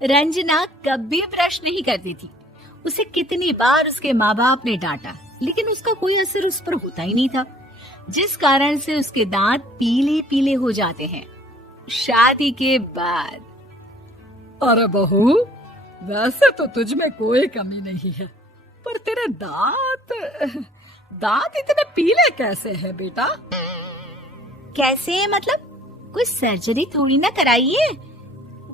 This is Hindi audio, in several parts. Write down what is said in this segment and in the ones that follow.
रंजना कभी ब्रश नहीं करती थी। उसे कितनी बार उसके माँ बाप ने डांटा, लेकिन उसका कोई असर उस पर होता ही नहीं था, जिस कारण से उसके दांत पीले पीले हो जाते हैं। शादी के बाद अरे बहू, वैसे तो तुझ में कोई कमी नहीं है, पर तेरे दांत इतने पीले कैसे हैं बेटा? कैसे मतलब? कोई सर्जरी थोड़ी ना कराई है।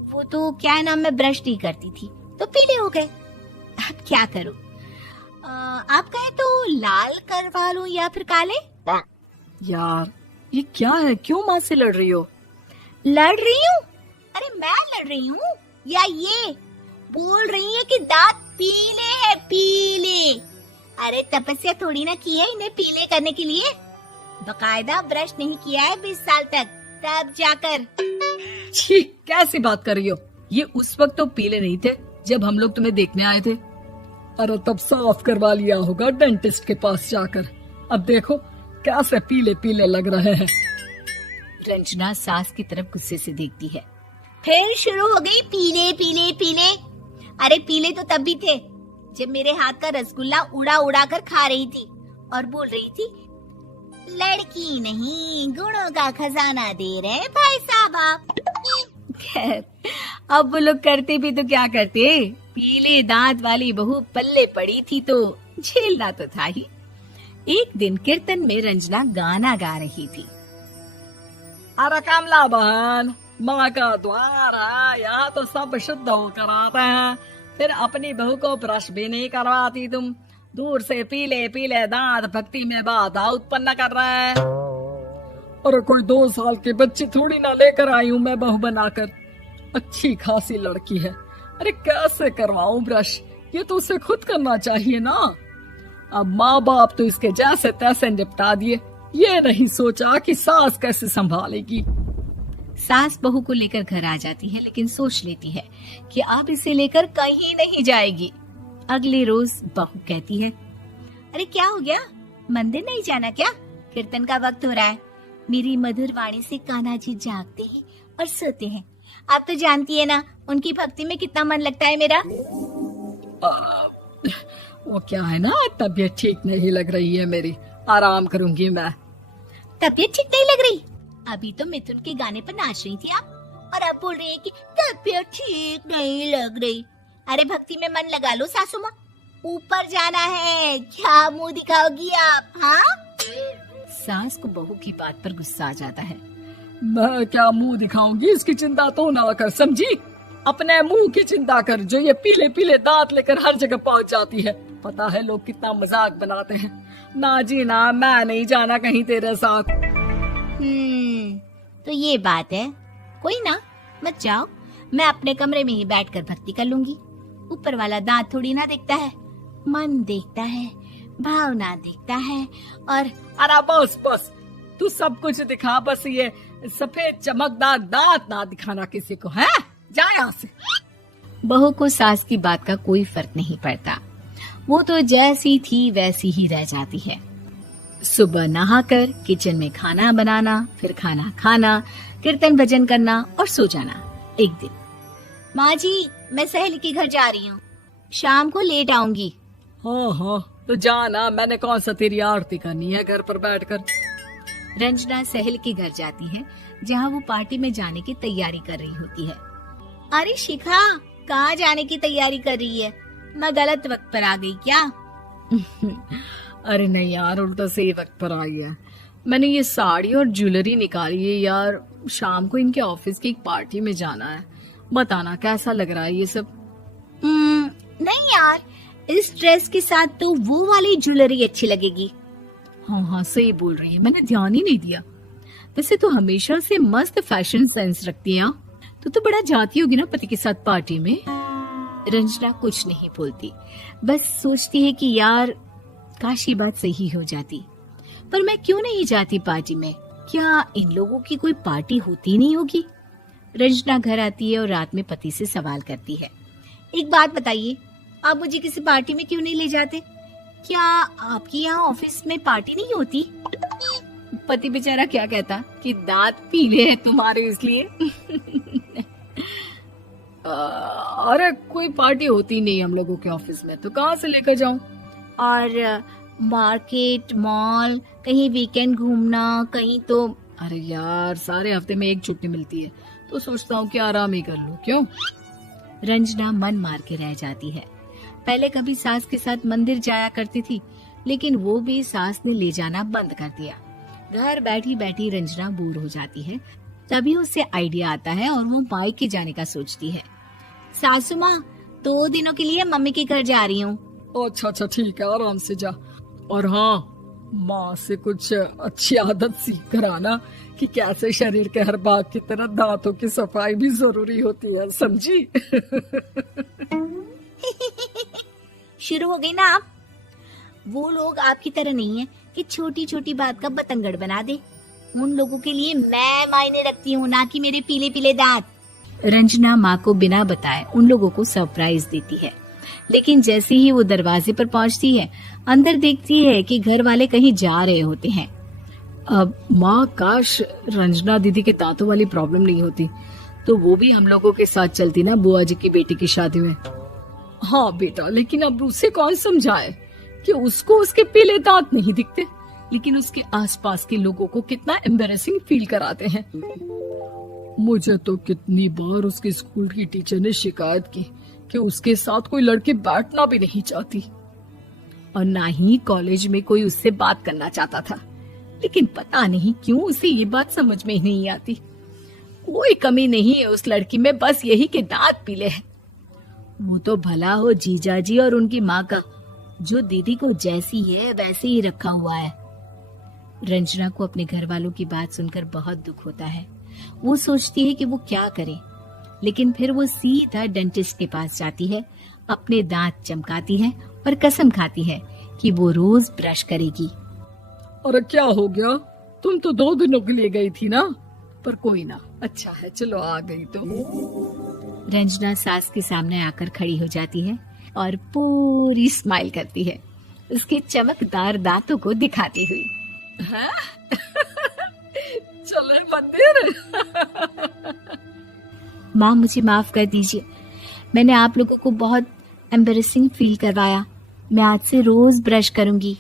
वो तो क्या नाम, मैं ब्रश नहीं करती थी तो पीले हो गए। अब क्या करूं? आप कहे तो लाल करवा लूं या फिर काले? यार ये क्या है, क्यों माँ से लड़ रही हो? लड़ रही हूँ? अरे मैं लड़ रही हूँ या ये बोल रही है कि दांत पीले है, पीले। अरे तपस्या थोड़ी ना की है इन्हें पीले करने के लिए। बकायदा ब्रश नहीं किया है 20 साल तक, तब जाकर। छी, कैसी बात कर रही हो? ये उस वक्त तो पीले नहीं थे जब हम लोग तुम्हें देखने आए थे। अरे तब साफ करवा लिया होगा डेंटिस्ट के पास जाकर। अब देखो कैसे पीले पीले लग रहे हैं। रंजना सास की तरफ गुस्से से देखती है। फिर शुरू हो गई पीले पीले पीले। अरे पीले तो तब भी थे जब मेरे हाथ का रसगुल्ला उड़ा उड़ा कर खा रही थी और बोल रही थी, लड़की नहीं गुणों का खजाना दे रहे भाई साहब आप। खैर, अब वो लोग करते भी तो क्या करते, पीले दांत वाली बहू पल्ले पड़ी थी तो झेलना तो था ही। एक दिन कीर्तन में रंजना गाना गा रही थी। अरे कमला बहन, माँ का द्वार है, यहाँ तो सब शुद्ध होकर आते हैं, फिर अपनी बहू को ब्रश भी नहीं करवाती तुम। दूर से पीले पीले दांत भक्ति में बाधा उत्पन्न कर रहे हैं। अरे कोई 2 साल के बच्चे थोड़ी ना लेकर आई हूँ मैं बहू बनाकर। अच्छी खासी लड़की है, अरे कैसे करवाऊं ब्रश? ये तो उसे खुद करना चाहिए ना। अब माँ बाप तो इसके जैसे तैसे निपटा दिए, ये नहीं सोचा कि सास कैसे संभालेगी। सास बहू को लेकर घर आ जाती है, लेकिन सोच लेती है कि अब इसे लेकर कहीं नहीं जाएगी। अगले रोज बहू कहती है, अरे क्या हो गया, मंदिर नहीं जाना क्या? कीर्तन का वक्त हो रहा है। मेरी मधुर वाणी से कान्हा जी जागते हैं और सोते हैं। आप तो जानती है ना उनकी भक्ति में कितना मन लगता है मेरा। वो क्या है ना, तबीयत ठीक नहीं लग रही है मेरी, आराम करूंगी मैं। तबीयत ठीक नहीं लग रही? अभी तो मिथुन के गाने पर नाच रही थी आप, और अब बोल रही है कि तबीयत ठीक नहीं लग रही। अरे भक्ति में मन लगा लो सासू माँ, ऊपर जाना है, क्या मुंह दिखाओगी आप? हाँ? सास को बहू की बात पर गुस्सा आ जाता है। मैं क्या मुंह दिखाऊंगी, इसकी चिंता तो ना कर, समझी? अपने मुंह की चिंता कर, जो ये पीले पीले दांत लेकर हर जगह पहुंच जाती है। पता है लोग कितना मजाक बनाते हैं। ना जी ना, मैं नहीं जाना कहीं तेरे साथ। तो ये बात है। कोई ना, मत जाओ, मैं अपने कमरे में ही बैठकर भक्ति कर लूंगी। ऊपर वाला दांत थोड़ी ना देखता है, मन देखता है, भावना देखता है। और अरे बस बस, तू सब कुछ दिखा, बस ये सफेद चमकदार दांत ना दिखाना किसी को, है? जा यहाँ से। बहू को सास की बात का कोई फर्क नहीं पड़ता, वो तो जैसी थी वैसी ही रह जाती है। सुबह नहाकर किचन में खाना बनाना, फिर खाना खाना, कीर्तन भजन करना और सो जाना। एक दिन, माँ जी मैं सहेली के घर जा रही हूँ, शाम को लेट आऊंगी। हाँ, तो जाना, मैंने कौन सा तेरी आरती करनी है घर पर बैठकर। रंजना सहेली के घर जाती है, जहाँ वो पार्टी में जाने की तैयारी कर रही होती है। अरे शिखा, कहाँ जाने की तैयारी कर रही है? मैं गलत वक्त पर आ गई क्या? अरे नहीं यार, उल्टा सही वक्त पर आई है। मैंने ये साड़ी और ज्वेलरी निकाली है यार, शाम को इनके ऑफिस की एक पार्टी में जाना है। बताना कैसा लग रहा है ये सब? नहीं यार, इस ड्रेस के साथ तो वो वाली ज्वेलरी अच्छी लगेगी। हाँ सही बोल रही है, मैंने ध्यान ही नहीं दिया। वैसे तो हमेशा से मस्त फैशन सेंस रखती है। तो बड़ा जाती होगी ना पति के साथ पार्टी में। रंजना कुछ नहीं बोलती, बस सोचती है कि यार काश ये बात सही हो जाती, पर मैं क्यों नहीं जाती पार्टी में? क्या इन लोगों की कोई पार्टी होती नहीं होगी? रंजना घर आती है और रात में पति से सवाल करती है, एक बात बताइए, आप मुझे किसी पार्टी में क्यों नहीं ले जाते? क्या आपके यहाँ ऑफिस में पार्टी नहीं होती? पति बेचारा क्या कहता कि दांत पीले हैं तुम्हारे इसलिए। अरे कोई पार्टी होती नहीं हम लोगों के ऑफिस में, तो कहाँ से लेकर जाऊं? और मार्केट, मॉल, कहीं वीकेंड घूमना, कहीं तो। अरे यार, सारे हफ्ते में एक छुट्टी मिलती है, तो सोचता हूँ कि आराम ही कर लूं। क्यों? रंजना मन मार के रह जाती है। पहले कभी सास के साथ मंदिर जाया करती थी, लेकिन वो भी सास ने ले जाना बंद कर दिया। घर बैठी बैठी रंजना बोर हो जाती है। तभी उसे आइडिया आता है और वो मायके जाने का सोचती है। सासू माँ, 2 दिनों के लिए मम्मी के घर जा रही हूँ। अच्छा अच्छा, ठीक है, आराम से जा। और हाँ, माँ से कुछ अच्छी आदत सीख कर आना कि कैसे शरीर के हर भाग की तरह दांतों की सफाई भी जरूरी होती है, समझी? शुरू हो गई ना आप? वो लोग आपकी तरह नहीं है कि छोटी छोटी बात का बतंगड़ बना दे। उन लोगों के लिए मैं मायने रखती हूँ, ना कि मेरे पीले पीले दांत। रंजना माँ को बिना बताए उन लोगों को सरप्राइज देती है, लेकिन जैसे ही वो दरवाजे पर पहुंचती है, अंदर देखती है कि घर वाले कहीं जा रहे होते हैं। अब माँ, काश रंजना दीदी के दांतों वाली प्रॉब्लम नहीं होती, तो वो भी हम लोगों के साथ चलती ना बुआ जी की बेटी की शादी में। हाँ बेटा, लेकिन अब उसे कौन समझाए कि उसको उसके पीले दांत नहीं दिखते, लेकिन उसके आसपास के लोगों को कितना एम्बैरेसिंग फील कराते हैं। मुझे तो कितनी बार उसके स्कूल की टीचर ने शिकायत की कि उसके साथ कोई लड़की बैठना भी नहीं चाहती, और ना ही कॉलेज में कोई उससे बात करना चाहता था। लेकिन पता नहीं क्यों उसे ये बात समझ में ही नहीं आती। कोई कमी नहीं है उस लड़की में, बस यही कि दांत पीले हैं। वो तो भला हो जीजा जी और उनकी माँ का, जो दीदी को जैसी है वैसे ही रखा हुआ है। रंजना को अपने घर वालों की बात सुनकर बहुत दुख होता है। वो सोचती है कि वो क्या करे, लेकिन फिर वो सीधा डेंटिस्ट के पास जाती है, अपने दांत चमकाती है और कसम खाती है कि वो रोज ब्रश करेगी। अरे क्या हो गया? तुम तो 2 दिनों के लिए गई थी ना, पर कोई ना, अच्छा है, चलो आ गई तो। रंजना सास के सामने आकर खड़ी हो जाती है और पूरी स्माइल करती है, उसके चमकदार दांतों को दिखाती हुई। हैं? चले मंदिर? माँ, मुझे माफ कर दीजिए, मैंने आप लोगों को बहुत एम्बैरेसिंग फील करवाया। मैं आज से रोज ब्रश करूंगी।